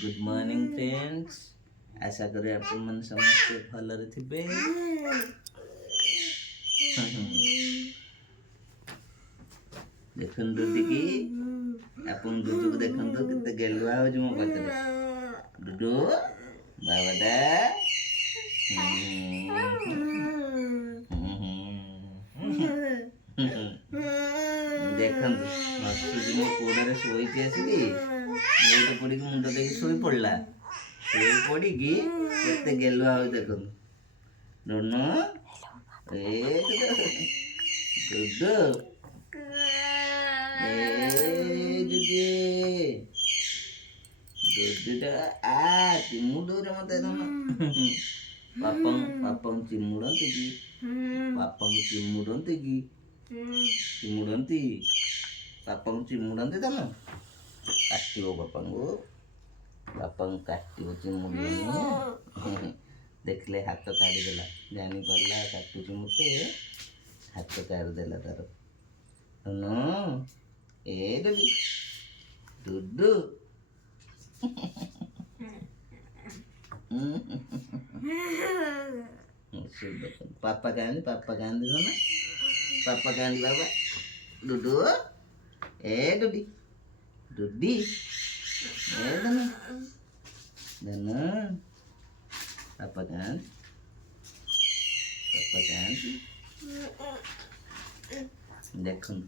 Good morning friends, आशा करें आपण मन समस्ते भलरे थिबे। देखन डुडी की अपन डुडू को देखन तो कितने गेलुआ हो जो मो पाखरे। डुडू बाबाटा देखन हसुजी मो कोडरे सोई के आसीकी मुंड पड़ी मुंड देखि सोई पड़ला। सोई पड़ी की केते गेलुआ हो देखन। डोनो ए डुडू ए डुडी डुडूटा आ चिमुडोरे मते दम पापं चिमुडंती की पापं चिमुडंती की चिमुडंती पापं चिमुडंती तम काटिबो बापं काटिबो चिमुडनी देखले हाथ काढ़ी देला जानी परला काटुची मते हाथ काढ़ी देला तार नो ए डुडी डुडू पापा कांदी ना पापा कांदी बाबा डुडू ए डुडी डुडी ए दना दना पापा कांदी देखन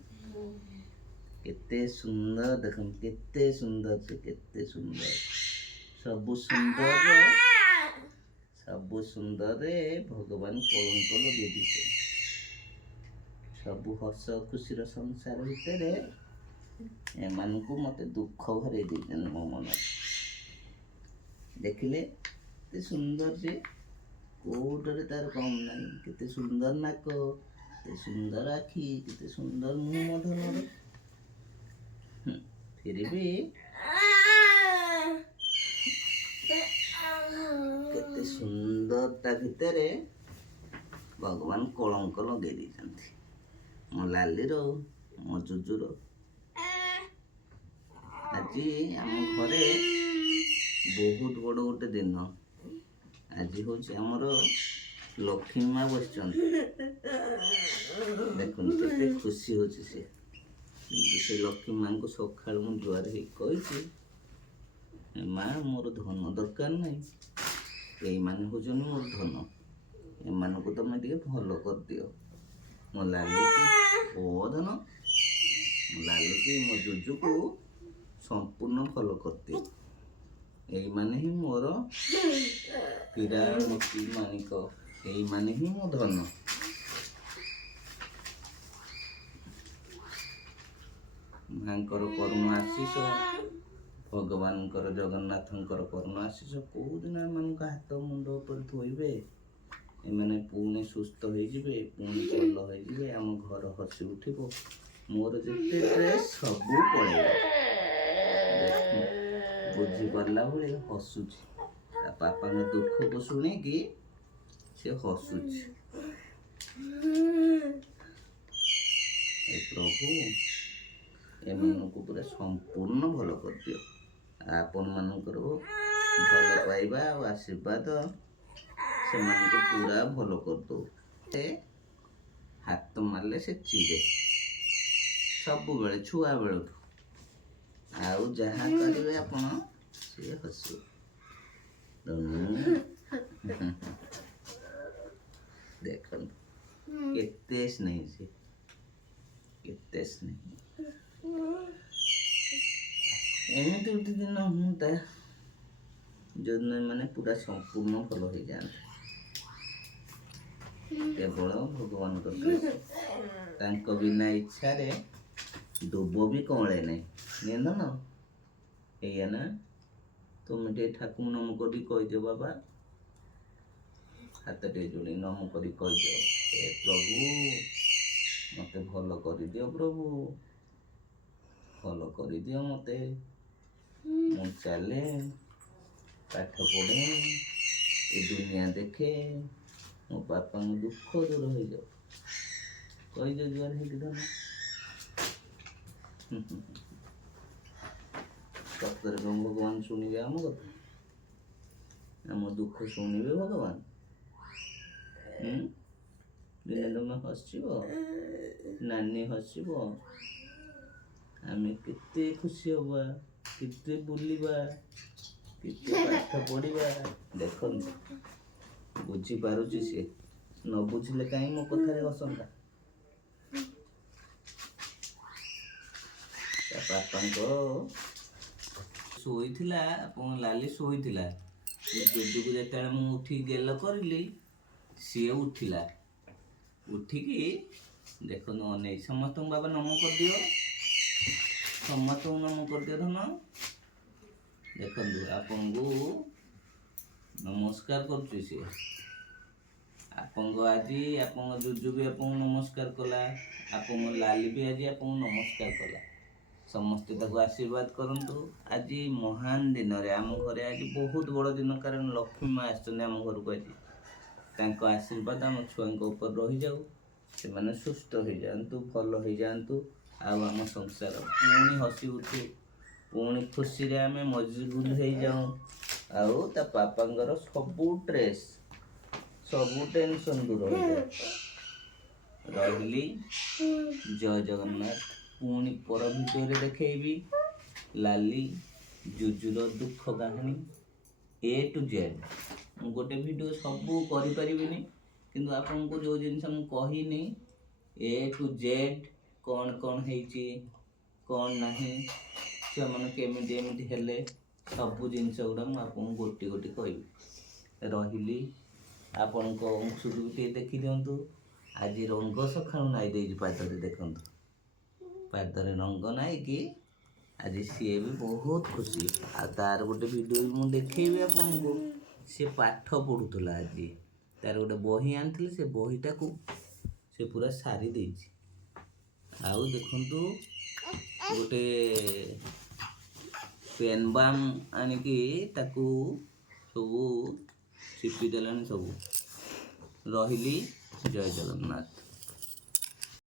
केते सुंदर देखन केते सुंदर से केते सुंदर सबु सुंदर रे भगवान कलंक लगे दीते सबु हस खुशी संसार भितर एमान को मते दुख भरे देन मो मन देखिले केते सुंदर से कोटरे तार कम नहीं केते सुंदर नाक केते सुंदर आखि केते सुंदर मुंह मधुर फिर भी केते सुंदरता भितरे भगवान कलंक लगे देइछन्ति मो लालीर मो जुजुर। आज आम घरे बहुत बड़ गोटे दिन आज हूँ आमर लक्ष्मी माँ बस देखुन के खुशी हो से लक्ष्मी माँ को सकाल मुझे जुआर कही माँ मोर धन दरकार नहीं ये माने हूँ मोर धन एमान को तुम टे भल कर दियो मो लाली ओ धन मो लाली की मो जुजु को संपूर्ण भल कर दियो यही माने ही मोर पीड़ा मोती मानिक यही माने ही मो धन। मांकर करुण आशीष भगवान जगन्नाथ करुण आशीष कौ दिन एम हाथ मुंड पर धोइबे एमाने पुणे सुस्थ हो पुणी भल हो आम घर हसी उठिब मोर जिते ड्रेस सबू पड़े बुझी पारा भाई हसुची पापा दुख को शुणिकी से हसुची प्रभु एमान को पूरा संपूर्ण भल कर दियो आपण मानकर भल पाइबा और आशीर्वाद से पूरा भल कर दो हाथ मारले से चिरे सब बेले छुआ बेलू आउ जहाँ करेंगे आपण से हसु देख केते स्नेह से केते स्नेह एमती गोटे दिन हूँ जो दिन मैंने पूरा संपूर्ण भल हो जाते केवल भगवान बिना इच्छा रे दुब भी कौले नहीं निंदन या ना तुम टे ठाकुर नम कर कहीदियो बाबा हाथ टे जोड़ी नम कर कहीदियो हे प्रभु मत भल कर दियो प्रभु भल कर दियो मते मु चले पाठ पढ़े ए दुनिया देखे मो पापा दुख दूर हो जाओ कही जुआर है धन ସତରେ କ'ଣ ଭଗବାନ ଶୁଣିବେ ଆମ କଥା? ଆମ ଦୁଃଖ ଶୁଣିବେ ଭଗବାନ? ଦିନେ ତମେ ହସିବ, ନାନୀ ହସିବ, ଆମେ କେତେ ଖୁସି ହବା, କେତେ ବୁଲିବା, କେତେ ପାଠ ପଢ଼ିବା। ଦେଖନ୍ତୁ ବୁଝିପାରୁଛି ସିଏ, ନ ବୁଝିଲେ କାହିଁ ମୋ କଥାରେ ହସନ୍ତା। ତା ବାପାଙ୍କ ଶୋଇଥିଲା, ଆପଣ ଲାଲି ଶୋଇଥିଲା, ଜୁଜୁକୁ ଯେତେବେଳେ ମୁଁ ଉଠିକି ଗେଲ କରିଲି ସିଏ ଉଠିଲା। ଉଠିକି ଦେଖନ୍ତୁ ଅନେଇ ସମସ୍ତଙ୍କୁ ବାବା ନମ କରିଦିଅ, ସମସ୍ତଙ୍କୁ ନମ କରିଦିଅ ଧନ। ଦେଖନ୍ତୁ ଆପଣଙ୍କୁ ନମସ୍କାର କରୁଛି ସିଏ। ଆପଣଙ୍କ ଆଜି ଆପଣଙ୍କ ଜୁଜୁ ବି ଆପଣଙ୍କୁ ନମସ୍କାର କଲା, ଆପଣଙ୍କ ଲାଲି ବି ଆଜି ଆପଣଙ୍କୁ ନମସ୍କାର କଲା। ସମସ୍ତେ ତାକୁ ଆଶୀର୍ବାଦ କରନ୍ତୁ। ଆଜି ମହାନ ଦିନରେ ଆମ ଘରେ ଆଜି ବହୁତ ବଡ଼ ଦିନ, କାରଣ ଲକ୍ଷ୍ମୀ ମା ଆସିଛନ୍ତି ଆମ ଘରକୁ ଆଜି। ତାଙ୍କ ଆଶୀର୍ବାଦ ଆମ ଛୁଆଙ୍କ ଉପରେ ରହିଯାଉ, ସେମାନେ ସୁସ୍ଥ ହେଇଯାଆନ୍ତୁ, ଭଲ ହେଇଯାଆନ୍ତୁ, ଆଉ ଆମ ସଂସାର ପୁଣି ହସି ଉଠୁ, ପୁଣି ଖୁସିରେ ଆମେ ମଜବୁତ ହେଇଯାଉ। ଆଉ ତା ବାପାଙ୍କର ସବୁ ଷ୍ଟ୍ରେସ୍, ସବୁ ଟେନସନ୍ ଦୂର ହେଇଯାଉ। ରହିଲି, ଜୟ ଜଗନ୍ନାଥ। ପୁଣି ପର ଭିଡ଼ିଓରେ ଦେଖେଇବି ଲାଲି ଜୁଜୁର ଦୁଃଖ କାହାଣୀ A to Z। ମୁଁ ଗୋଟେ ଭିଡ଼ିଓ ସବୁ କରିପାରିବିନି, କିନ୍ତୁ ଆପଣଙ୍କୁ ଯେଉଁ ଜିନିଷ ମୁଁ କହିନି A to Z, କ'ଣ କ'ଣ ହେଇଛି, କ'ଣ ନାହିଁ, ଛୁଆମାନେ କେମିତି ଏମିତି ହେଲେ, ସବୁ ଜିନିଷ ଗୁଡ଼ା ମୁଁ ଆପଣଙ୍କୁ ଗୋଟି ଗୋଟି କହିବି। ରହିଲି, ଆପଣଙ୍କ ଅଂଶକୁ ବି ଟିକେ ଦେଖିଦିଅନ୍ତୁ। ଆଜି ରଙ୍ଗ ସକାଳୁ ନାଇ ଦେଇଛି ପାଦରେ, ଦେଖନ୍ତୁ ପାଦରେ ରଙ୍ଗ ନାଇକି ଆଜି ସିଏ ବି ବହୁତ ଖୁସି। ଆଉ ତାର ଗୋଟେ ଭିଡ଼ିଓ ବି ମୁଁ ଦେଖେଇବି ଆପଣଙ୍କୁ। ସେ ପାଠ ପଢ଼ୁଥିଲା ଆଜି, ତାର ଗୋଟେ ବହି ଆଣିଥିଲି, ସେ ବହିଟାକୁ ସେ ପୁରା ସାରି ଦେଇଛି। ଆଉ ଦେଖନ୍ତୁ ଗୋଟେ ପେନ୍ ବାମ୍ ଆଣିକି ତାକୁ ସବୁ ଚିପି ଦେଲାଣି ସବୁ। ରହିଲି, ଜୟ ଜଗନ୍ନାଥ।